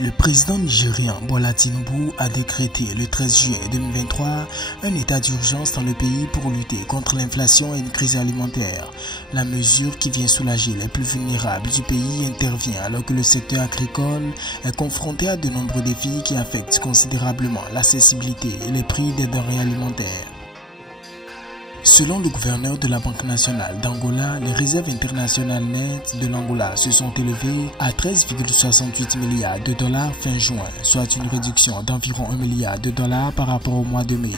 Le président nigérien Bola Tinubu a décrété le 13 juillet 2023 un état d'urgence dans le pays pour lutter contre l'inflation et une crise alimentaire. La mesure qui vient soulager les plus vulnérables du pays intervient alors que le secteur agricole est confronté à de nombreux défis qui affectent considérablement l'accessibilité et les prix des denrées alimentaires. Selon le gouverneur de la Banque nationale d'Angola, les réserves internationales nettes de l'Angola se sont élevées à 13,68 milliards de dollars fin juin, soit une réduction d'environ 1 milliard de dollars par rapport au mois de mai.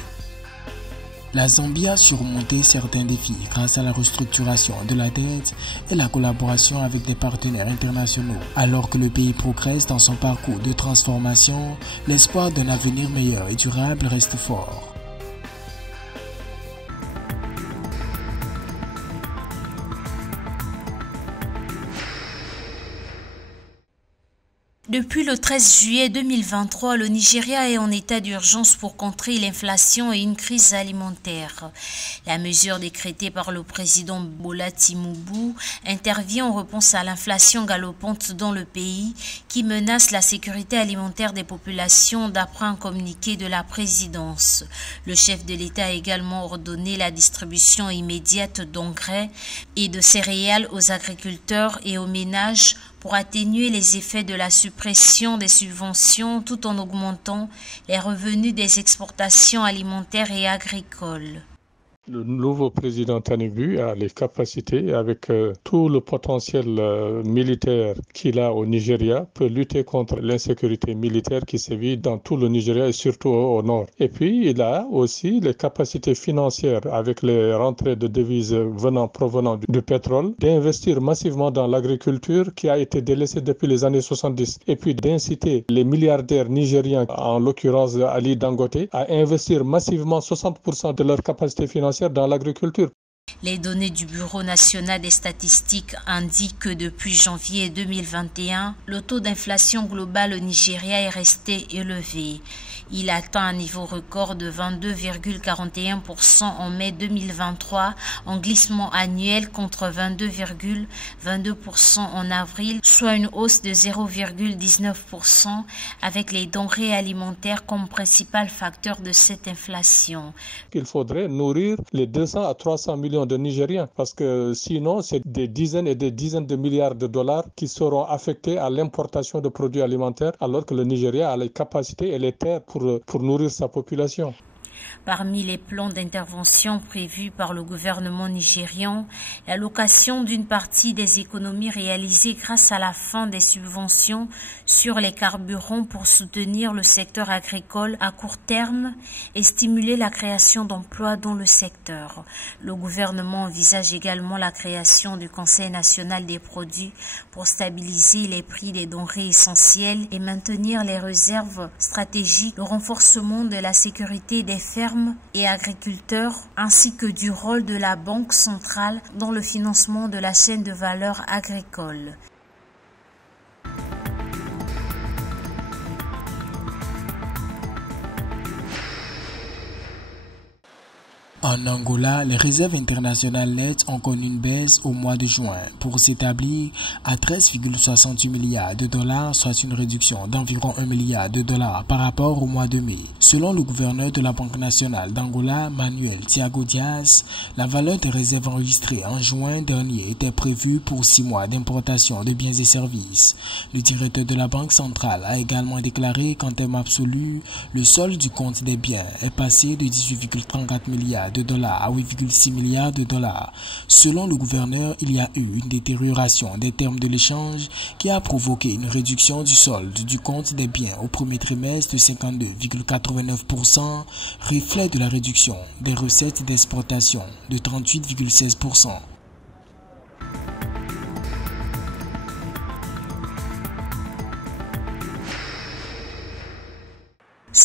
La Zambie a surmonté certains défis grâce à la restructuration de la dette et la collaboration avec des partenaires internationaux. Alors que le pays progresse dans son parcours de transformation, l'espoir d'un avenir meilleur et durable reste fort. Depuis le 13 juillet 2023, le Nigeria est en état d'urgence pour contrer l'inflation et une crise alimentaire. La mesure décrétée par le président Bola Tinubu intervient en réponse à l'inflation galopante dans le pays qui menace la sécurité alimentaire des populations d'après un communiqué de la présidence. Le chef de l'État a également ordonné la distribution immédiate d'engrais et de céréales aux agriculteurs et aux ménages pour atténuer les effets de la suppression des subventions tout en augmentant les revenus des exportations alimentaires et agricoles. Le nouveau président Tinubu a les capacités, avec tout le potentiel militaire qu'il a au Nigeria, peut lutter contre l'insécurité militaire qui sévit dans tout le Nigeria et surtout au nord. Et puis, il a aussi les capacités financières, avec les rentrées de devises provenant du pétrole, d'investir massivement dans l'agriculture qui a été délaissée depuis les années 70. Et puis d'inciter les milliardaires nigériens, en l'occurrence Ali Dangote, à investir massivement 60% de leurs capacités financières dans l'agriculture. Les données du Bureau national des statistiques indiquent que depuis janvier 2021, le taux d'inflation global au Nigeria est resté élevé. Il atteint un niveau record de 22,41% en mai 2023, en glissement annuel contre 22,22% en avril, soit une hausse de 0,19% avec les denrées alimentaires comme principal facteur de cette inflation. Il faudrait nourrir les 200 à 300 millions de Nigériens parce que sinon, c'est des dizaines et des dizaines de milliards de dollars qui seront affectés à l'importation de produits alimentaires alors que le Nigeria a les capacités et les terres pour nourrir sa population. Parmi les plans d'intervention prévus par le gouvernement nigérian, l'allocation d'une partie des économies réalisées grâce à la fin des subventions sur les carburants pour soutenir le secteur agricole à court terme et stimuler la création d'emplois dans le secteur. Le gouvernement envisage également la création du Conseil national des produits pour stabiliser les prix des denrées essentielles et maintenir les réserves stratégiques, le renforcement de la sécurité des fermes et agriculteurs, ainsi que du rôle de la Banque centrale dans le financement de la chaîne de valeur agricole. En Angola, les réserves internationales nettes ont connu une baisse au mois de juin pour s'établir à 13,68 milliards de dollars, soit une réduction d'environ 1 milliard de dollars par rapport au mois de mai. Selon le gouverneur de la Banque nationale d'Angola, Manuel Thiago Dias, la valeur des réserves enregistrées en juin dernier était prévue pour 6 mois d'importation de biens et services. Le directeur de la Banque centrale a également déclaré qu'en termes absolus, le solde du compte des biens est passé de 18,34 milliards de dollars à 8,6 milliards de dollars. Selon le gouverneur, il y a eu une détérioration des termes de l'échange qui a provoqué une réduction du solde du compte des biens au premier trimestre de 52,89%, reflet de la réduction des recettes d'exportation de 38,16%.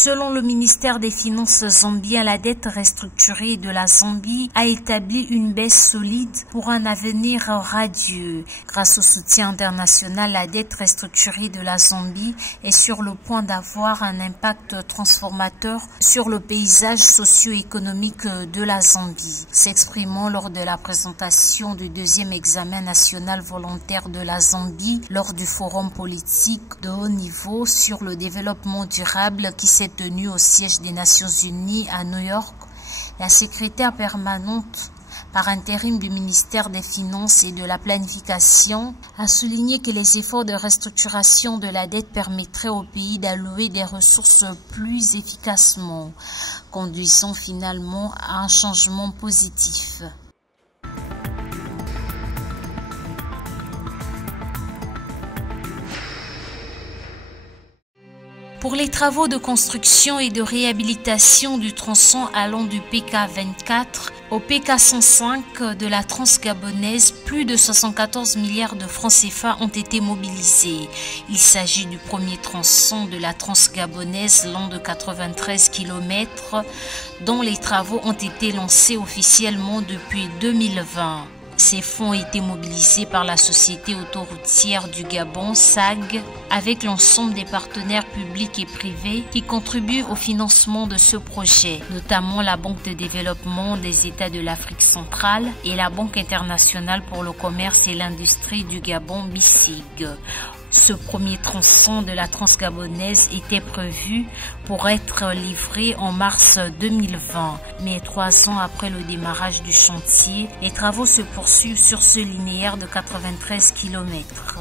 Selon le ministère des Finances zambien, la dette restructurée de la Zambie a établi une baisse solide pour un avenir radieux. Grâce au soutien international, la dette restructurée de la Zambie est sur le point d'avoir un impact transformateur sur le paysage socio-économique de la Zambie. S'exprimant lors de la présentation du deuxième examen national volontaire de la Zambie lors du forum politique de haut niveau sur le développement durable qui s'est tenu au siège des Nations Unies à New York, la secrétaire permanente par intérim du ministère des Finances et de la Planification a souligné que les efforts de restructuration de la dette permettraient au pays d'allouer des ressources plus efficacement, conduisant finalement à un changement positif. Pour les travaux de construction et de réhabilitation du tronçon allant du PK24 au PK105 de la Transgabonaise, plus de 74 milliards de francs CFA ont été mobilisés. Il s'agit du premier tronçon de la Transgabonaise long de 93 km dont les travaux ont été lancés officiellement depuis 2020. Ces fonds ont été mobilisés par la Société autoroutière du Gabon, SAG, avec l'ensemble des partenaires publics et privés qui contribuent au financement de ce projet, notamment la Banque de développement des États de l'Afrique centrale et la Banque internationale pour le commerce et l'industrie du Gabon, BICIG. Ce premier tronçon de la Transgabonaise était prévu pour être livré en mars 2020. Mais 3 ans après le démarrage du chantier, les travaux se poursuivent sur ce linéaire de 93 km.